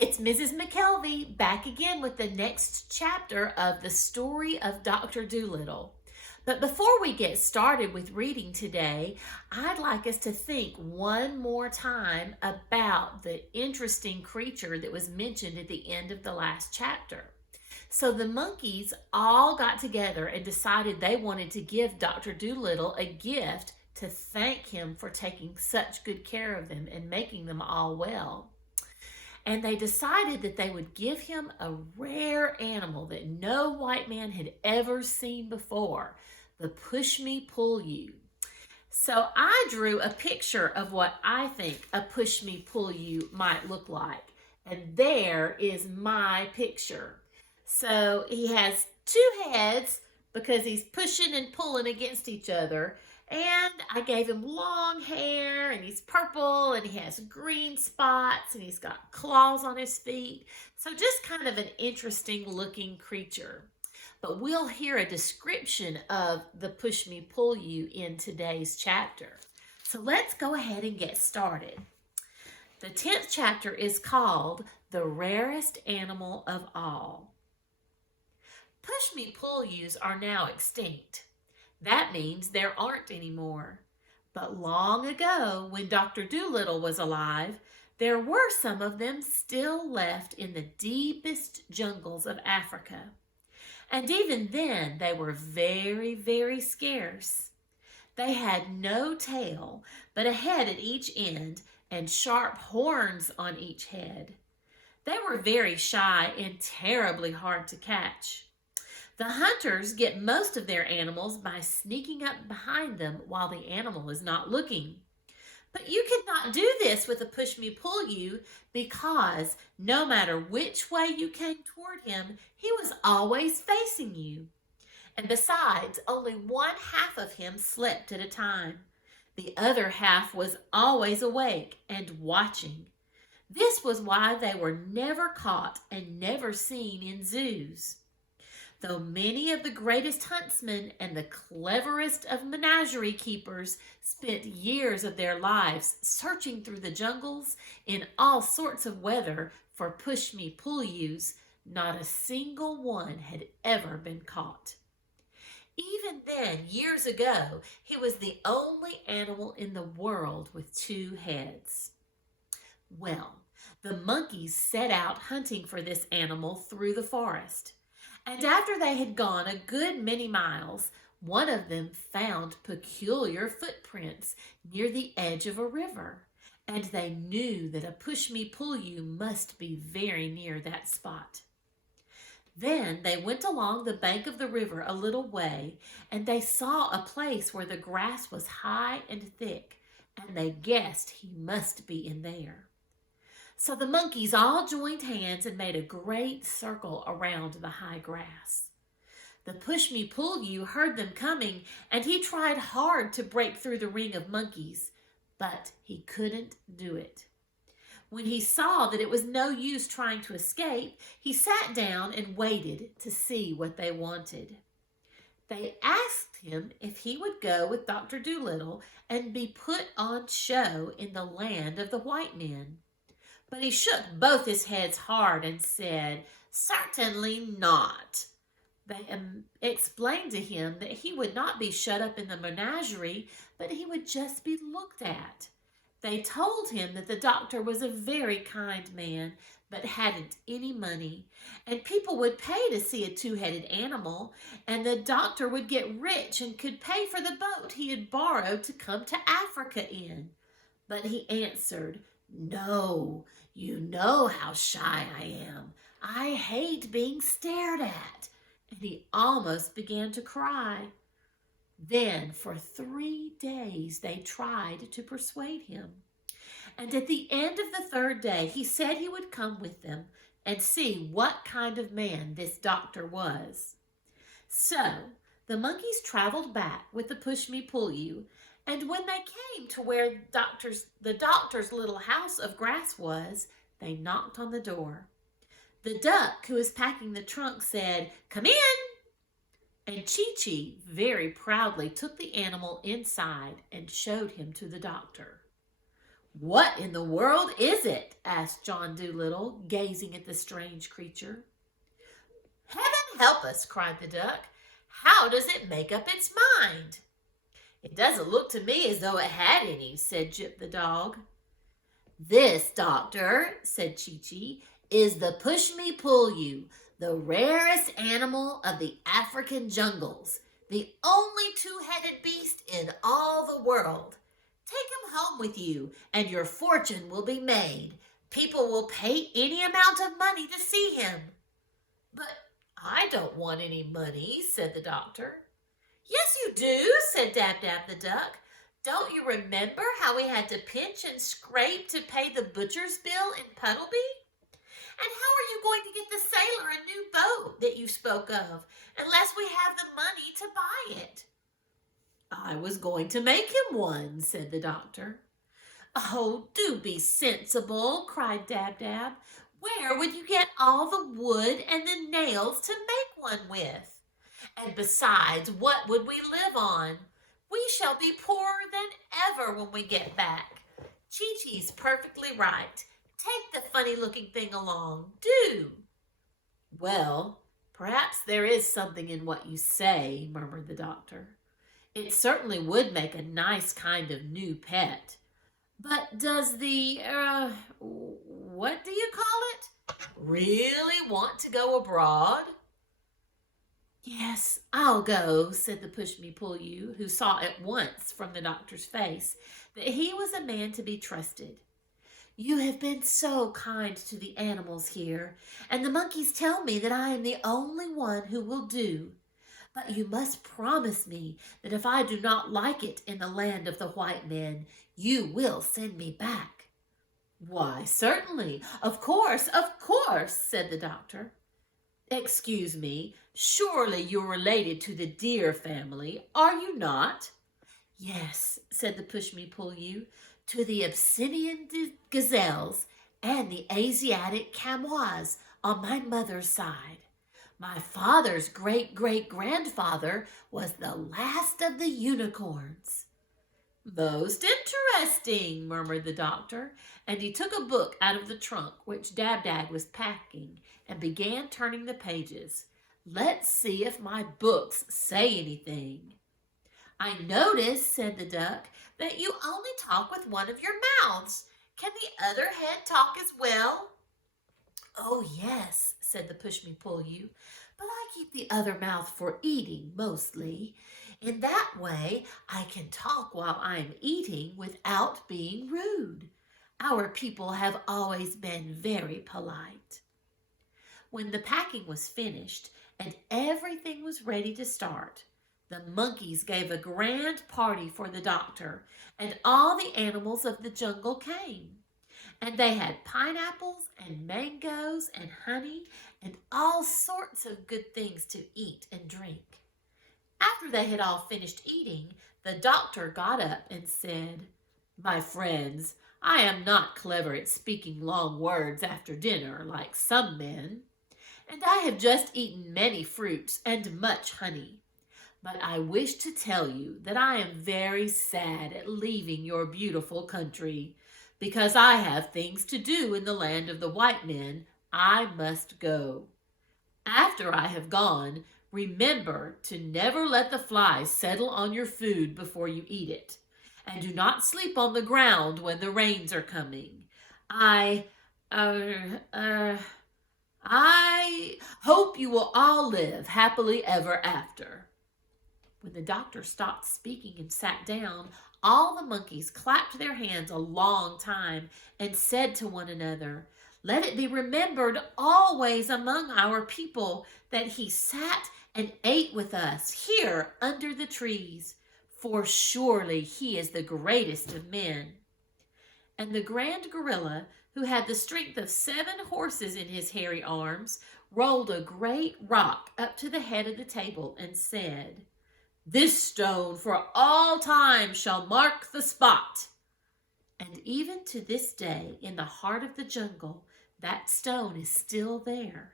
It's Mrs. McKelvy back again with the next chapter of the story of Dr. Dolittle. But before we get started with reading today, I'd like us to think one more time about the interesting creature that was mentioned at the end of the last chapter. So the monkeys all got together and decided they wanted to give Dr. Dolittle a gift to thank him for taking such good care of them and making them all well. And they decided that they would give him a rare animal that no white man had ever seen before, the pushmi-pullyu. So I drew a picture of what I think a pushmi-pullyu might look like. And there is my picture. So he has two heads because he's pushing and pulling against each other. And I gave him long hair, and he's purple, and he has green spots, and he's got claws on his feet. So just kind of an interesting looking creature. But we'll hear a description of the pushmi-pullyu in today's chapter. So let's go ahead and get started. The 10th chapter is called The Rarest Animal of All. Pushmi-pullyus are now extinct. That means there aren't any more. But long ago, when Dr. Dolittle was alive, there were some of them still left in the deepest jungles of Africa. And even then, they were very, very scarce. They had no tail, but a head at each end and sharp horns on each head. They were very shy and terribly hard to catch. The hunters get most of their animals by sneaking up behind them while the animal is not looking. But you could not do this with a pushmi-pullyu because no matter which way you came toward him, he was always facing you. And besides, only one half of him slept at a time. The other half was always awake and watching. This was why they were never caught and never seen in zoos. Though many of the greatest huntsmen and the cleverest of menagerie keepers spent years of their lives searching through the jungles in all sorts of weather for pushmi-pullus, not a single one had ever been caught. Even then, years ago, he was the only animal in the world with two heads. Well, the monkeys set out hunting for this animal through the forest. And after they had gone a good many miles, one of them found peculiar footprints near the edge of a river, and they knew that a pushmi-pullyu must be very near that spot. Then they went along the bank of the river a little way, and they saw a place where the grass was high and thick, and they guessed he must be in there. So the monkeys all joined hands and made a great circle around the high grass. The pushmi-pullyu heard them coming, and he tried hard to break through the ring of monkeys, but he couldn't do it. When he saw that it was no use trying to escape, he sat down and waited to see what they wanted. They asked him if he would go with Dr. Dolittle and be put on show in the land of the white men. But he shook both his heads hard and said, "Certainly not." They explained to him that he would not be shut up in the menagerie, but he would just be looked at. They told him that the doctor was a very kind man, but hadn't any money, and people would pay to see a two-headed animal, and the doctor would get rich and could pay for the boat he had borrowed to come to Africa in. But he answered, "No, you know how shy I am. I hate being stared at." And he almost began to cry. Then for 3 days they tried to persuade him. And at the end of the 3rd day, he said he would come with them and see what kind of man this doctor was. So the monkeys traveled back with the pushmi-pullyu, and when they came to where the doctor's little house of grass was, they knocked on the door. The duck who was packing the trunk said, "Come in." And Chi-Chi very proudly took the animal inside and showed him to the doctor. What in the world is it? Asked John Dolittle, gazing at the strange creature. Heaven help us, cried the duck. How does it make up its mind? It doesn't look to me as though it had any, said Jip the dog. This, doctor, said Chi-Chi, is the pushmi-pullyu, the rarest animal of the African jungles, the only two-headed beast in all the world. Take him home with you, and your fortune will be made. People will pay any amount of money to see him. But I don't want any money, said the doctor. Yes, you do, said Dab-Dab the duck. Don't you remember how we had to pinch and scrape to pay the butcher's bill in Puddleby? And how are you going to get the sailor a new boat that you spoke of, unless we have the money to buy it? I was going to make him one, said the doctor. Oh, do be sensible, cried Dab-Dab. Where would you get all the wood and the nails to make one with? And besides, what would we live on? We shall be poorer than ever when we get back. Chi-Chi's perfectly right. Take the funny-looking thing along, do. Well, perhaps there is something in what you say, murmured the doctor. It certainly would make a nice kind of new pet. But does the, what do you call it, really want to go abroad? Yes, I'll go, said the pushmi-pullyu, who saw at once from the doctor's face that he was a man to be trusted. You have been so kind to the animals here, and the monkeys tell me that I am the only one who will do. But you must promise me that if I do not like it in the land of the white men, you will send me back. Why, certainly, of course, said the doctor. Excuse me, surely you're related to the deer family, are you not? Yes, said the pushmi-pullyu, to the Abyssinian gazelles and the Asiatic chamois on my mother's side. My father's great-great-grandfather was the last of the unicorns. Most interesting, murmured the doctor, and he took a book out of the trunk which Dab-Dab was packing and began turning the pages. Let's see if my books say anything. I notice, said the duck, that you only talk with one of your mouths. Can the other head talk as well? Oh, yes, said the pushmi-pullyu, but I keep the other mouth for eating mostly. In that way, I can talk while I'm eating without being rude. Our people have always been very polite. When the packing was finished and everything was ready to start, the monkeys gave a grand party for the doctor, and all the animals of the jungle came. And they had pineapples and mangoes and honey and all sorts of good things to eat and drink. After they had all finished eating, the doctor got up and said, My friends, I am not clever at speaking long words after dinner like some men, and I have just eaten many fruits and much honey. But I wish to tell you that I am very sad at leaving your beautiful country. Because I have things to do in the land of the white men, I must go. After I have gone, remember to never let the flies settle on your food before you eat it. And do not sleep on the ground when the rains are coming. I hope you will all live happily ever after. When the doctor stopped speaking and sat down, all the monkeys clapped their hands a long time and said to one another, Let it be remembered always among our people that he sat and ate with us here under the trees, for surely he is the greatest of men. And the grand gorilla, who had the strength of 7 horses in his hairy arms, rolled a great rock up to the head of the table and said, This stone for all time shall mark the spot. And even to this day, in the heart of the jungle, that stone is still there.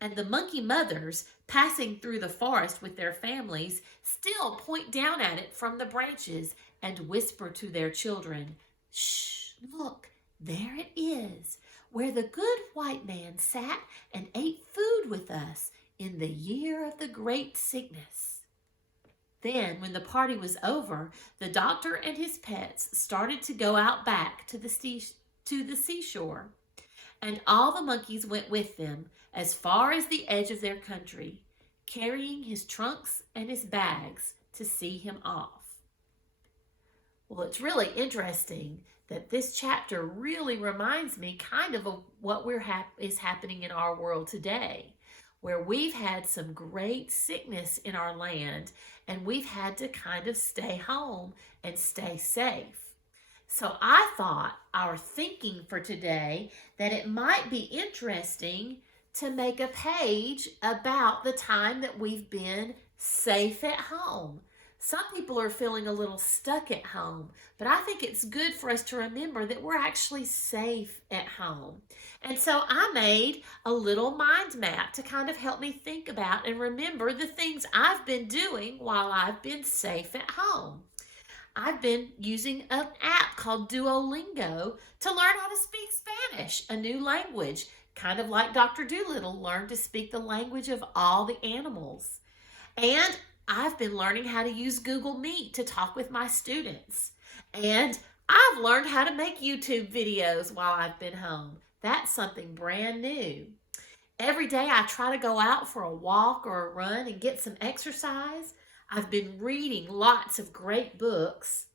And the monkey mothers, passing through the forest with their families, still point down at it from the branches and whisper to their children, Shh, Look, there it is, where the good white man sat and ate food with us in the year of the great sickness. Then, when the party was over, the doctor and his pets started to go out back to the seashore, and all the monkeys went with them as far as the edge of their country, carrying his trunks and his bags to see him off. Well, it's really interesting that this chapter really reminds me kind of what is happening in our world today, where we've had some great sickness in our land and we've had to kind of stay home and stay safe. So I thought our thinking for today that it might be interesting to make a page about the time that we've been safe at home. Some people are feeling a little stuck at home, but I think it's good for us to remember that we're actually safe at home. And so I made a little mind map to kind of help me think about and remember the things I've been doing while I've been safe at home. I've been using an app called Duolingo to learn how to speak Spanish, a new language, kind of like Dr. Dolittle learned to speak the language of all the animals. And I've been learning how to use Google Meet to talk with my students. And I've learned how to make YouTube videos while I've been home. That's something brand new. Every day I try to go out for a walk or a run and get some exercise. I've been reading lots of great books.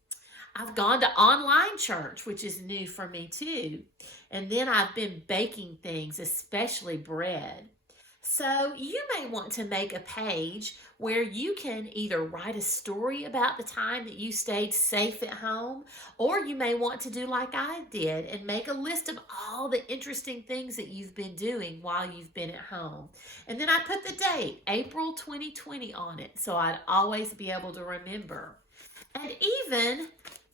I've gone to online church, which is new for me too. And then I've been baking things, especially bread. So you may want to make a page where you can either write a story about the time that you stayed safe at home, or you may want to do like I did and make a list of all the interesting things that you've been doing while you've been at home. And then I put the date, April 2020, on it, so I'd always be able to remember. And even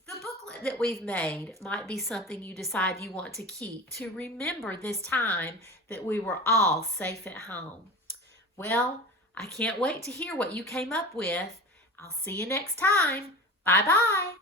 the booklet that we've made might be something you decide you want to keep to remember this time that we were all safe at home. Well, I can't wait to hear what you came up with. I'll see you next time. Bye-bye.